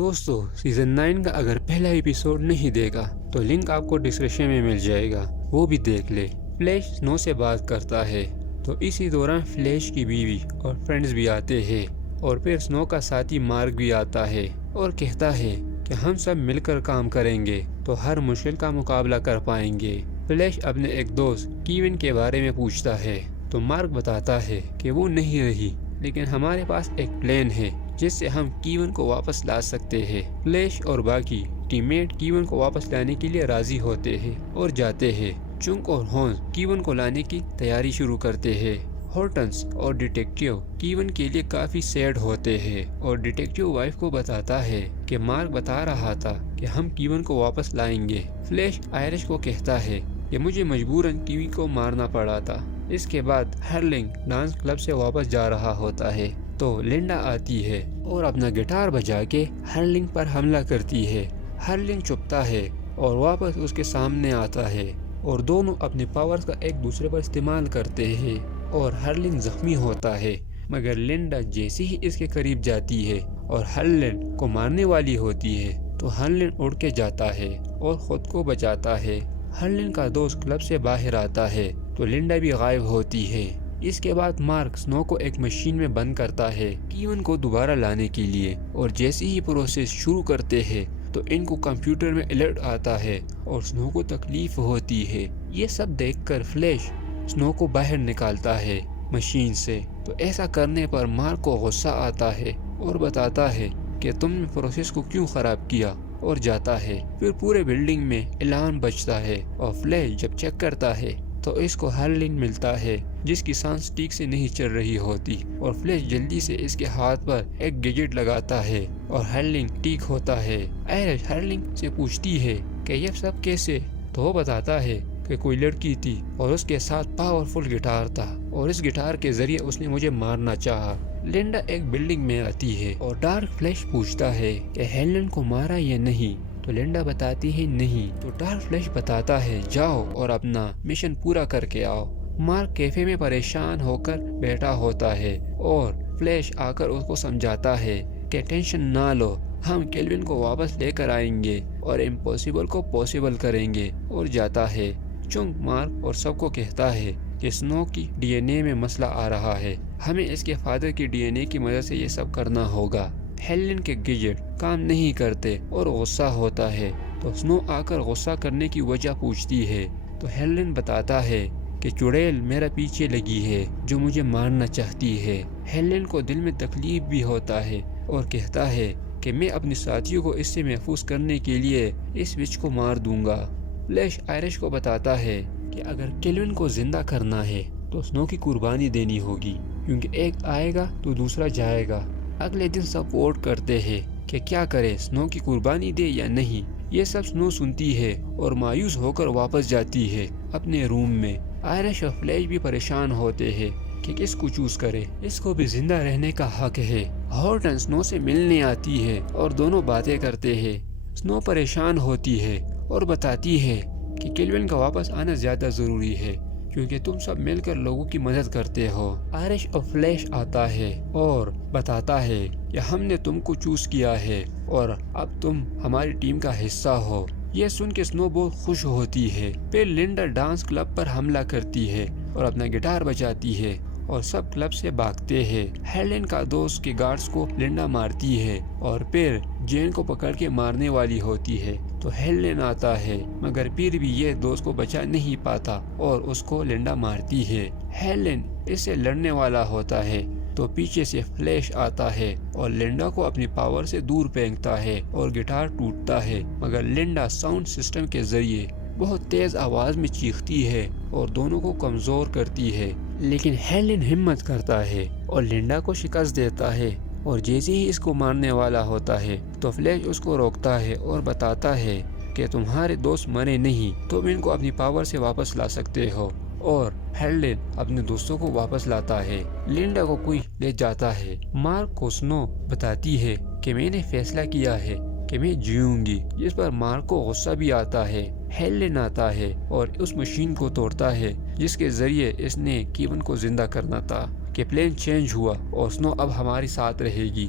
دوستو سیزن 9 کا اگر پہلا ایپیسوڈ نہیں دیکھا تو لنک آپ کو ڈسکرپشن میں مل جائے گا، وہ بھی دیکھ لے۔ فلیش سنو سے بات کرتا ہے تو اسی دوران فلیش کی بیوی اور فرینڈز بھی آتے ہیں، اور پھر سنو کا ساتھی مارک بھی آتا ہے اور کہتا ہے کہ ہم سب مل کر کام کریں گے تو ہر مشکل کا مقابلہ کر پائیں گے۔ فلیش اپنے ایک دوست کیون کے بارے میں پوچھتا ہے تو مارک بتاتا ہے کہ وہ نہیں رہی، لیکن ہمارے پاس ایک پلان ہے جس سے ہم کیون کو واپس لا سکتے ہیں۔ فلیش اور باقی ٹیم میٹ کیون کو واپس لانے کے لیے راضی ہوتے ہیں اور جاتے ہیں۔ چنگ اور ہونز کیون کو لانے کی تیاری شروع کرتے ہیں۔ ہارٹنس اور ڈیٹیکٹیو کیون کے لیے کافی سیڈ ہوتے ہیں، اور ڈیٹیکٹیو وائف کو بتاتا ہے کہ مارک بتا رہا تھا کہ ہم کیون کو واپس لائیں گے۔ فلیش آئرش کو کہتا ہے کہ مجھے مجبوراً کیون کو مارنا پڑا تھا۔ اس کے بعد ہرلنگ ڈانس کلب سے واپس جا رہا ہوتا ہے تو لنڈا آتی ہے اور اپنا گٹار بجا کے ہرلنگ پر حملہ کرتی ہے۔ ہرلنگ چھپتا ہے اور واپس اس کے سامنے آتا ہے، اور دونوں اپنے پاورز کا ایک دوسرے پر استعمال کرتے ہیں، اور ہرلنگ زخمی ہوتا ہے، مگر لنڈا جیسے ہی اس کے قریب جاتی ہے اور ہرلنگ کو مارنے والی ہوتی ہے تو ہرلنگ اڑ کے جاتا ہے اور خود کو بچاتا ہے۔ ہرلنگ کا دوست کلب سے باہر آتا ہے تو لنڈا بھی غائب ہوتی ہے۔ اس کے بعد مارک سنو کو ایک مشین میں بند کرتا ہے کیون کو دوبارہ لانے کے لیے، اور جیسے ہی پروسیس شروع کرتے ہیں تو ان کو کمپیوٹر میں الرٹ آتا ہے اور سنو کو تکلیف ہوتی ہے۔ یہ سب دیکھ کر فلیش سنو کو باہر نکالتا ہے مشین سے، تو ایسا کرنے پر مارک کو غصہ آتا ہے اور بتاتا ہے کہ تم نے پروسیس کو کیوں خراب کیا، اور جاتا ہے۔ پھر پورے بلڈنگ میں الارم بجتا ہے، اور فلیش جب چیک کرتا ہے تو اس کو ہرلنگ ملتا ہے جس کی سانس ٹھیک سے نہیں چل رہی ہوتی، اور فلیش جلدی سے اس کے ہاتھ پر ایک گیجٹ لگاتا ہے اور ہرلنگ ٹھیک ہوتا ہے۔ آئرش ہرلنگ سے پوچھتی ہے کہ یہ سب کیسے، تو وہ بتاتا ہے کہ کوئی لڑکی تھی اور اس کے ساتھ پاورفل گٹار تھا، اور اس گٹار کے ذریعے اس نے مجھے مارنا چاہا۔ لنڈا ایک بلڈنگ میں آتی ہے اور ڈارک فلیش پوچھتا ہے کہ ہیلن کو مارا یا نہیں، تو لنڈا بتاتی ہے نہیں، تو ڈارک فلیش بتاتا ہے جاؤ اور اپنا مشن پورا کر کے آؤ۔ مارک کیفے میں پریشان ہو کر بیٹھا ہوتا ہے، اور فلیش آ کر اس کو سمجھاتا ہے کہ ٹینشن نہ لو، ہم کیلوین کو واپس لے کر آئیں گے اور امپوسیبل کو پوسیبل کریں گے، اور جاتا ہے۔ چنگ مارک اور سب کو کہتا ہے کہ سنو کی ڈی این اے میں مسئلہ آ رہا ہے، ہمیں اس کے فادر کی ڈی این اے کی مدد سے یہ سب کرنا ہوگا۔ ہیلن کے گیجٹ کام نہیں کرتے اور غصہ ہوتا ہے، تو سنو آ کر غصہ کرنے کی وجہ پوچھتی ہے، تو ہیلن بتاتا ہے کہ چڑیل میرا پیچھے لگی ہے جو مجھے مارنا چاہتی ہے۔ ہیلن کو دل میں تکلیف بھی ہوتا ہے اور کہتا ہے کہ میں اپنے ساتھیوں کو اس سے محفوظ کرنے کے لیے اس وچ کو مار دوں گا۔ فلیش آئرش کو بتاتا ہے کہ اگر کیلوین کو زندہ کرنا ہے تو سنو کی قربانی دینی ہوگی، کیونکہ ایک آئے گا تو دوسرا جائے گا۔ اگلے دن سب ووٹ کرتے ہیں کہ کیا کرے، سنو کی قربانی دے یا نہیں۔ یہ سب سنو سنتی ہے اور مایوس ہو کر واپس جاتی ہے اپنے روم میں۔ آئرش اور فلیش بھی پریشان ہوتے ہیں کہ کس کو چوز کرے، اس کو بھی زندہ رہنے کا حق ہے۔ ہارٹن سنو سے ملنے آتی ہے اور دونوں باتیں کرتے ہیں۔ سنو پریشان ہوتی ہے اور بتاتی ہے کہ کیلوین کا واپس آنا زیادہ ضروری ہے، کیونکہ تم سب مل کر لوگوں کی مدد کرتے ہو۔ آئرش اور فلیش آتا ہے اور بتاتا ہے کہ ہم نے تم کو چوز کیا ہے اور اب تم ہماری ٹیم کا حصہ ہو۔ یہ سن کے سنو بہت خوش ہوتی ہے۔ پھر لنڈا ڈانس کلب پر حملہ کرتی ہے اور اپنا گٹار بجاتی ہے، اور سب کلب سے بھاگتے ہیں۔ ہیلن کا دوست کے گارڈز کو لنڈا مارتی ہے، اور پھر جین کو پکڑ کے مارنے والی ہوتی ہے، تو ہیلن آتا ہے، مگر پھر بھی یہ دوست کو بچا نہیں پاتا اور اس کو لنڈا مارتی ہے۔ ہیلن اس سے لڑنے والا ہوتا ہے تو پیچھے سے فلیش آتا ہے اور لنڈا کو اپنی پاور سے دور پھینکتا ہے اور گٹار ٹوٹتا ہے، مگر لنڈا ساؤنڈ سسٹم کے ذریعے بہت تیز آواز میں چیختی ہے اور دونوں کو کمزور کرتی ہے، لیکن ہیلن ہمت کرتا ہے اور لنڈا کو شکست دیتا ہے، اور جیسے ہی اس کو مارنے والا ہوتا ہے تو فلیش اس کو روکتا ہے اور بتاتا ہے کہ تمہارے دوست مرے نہیں، تم ان کو اپنی پاور سے واپس لا سکتے ہو، اور ہیلن اپنے دوستوں کو واپس لاتا ہے۔ لنڈا کو کوئی لے جاتا ہے۔ مارک کو سنو بتاتی ہے کہ میں نے فیصلہ کیا ہے کہ میں جیوں گی، جس پر مارک کو غصہ بھی آتا ہے۔ ہیلن آتا ہے اور اس مشین کو توڑتا ہے جس کے ذریعے اس نے کیون کو زندہ کرنا تھا، کہ پلان چینج ہوا اور سنو اب ہمارے ساتھ رہے گی۔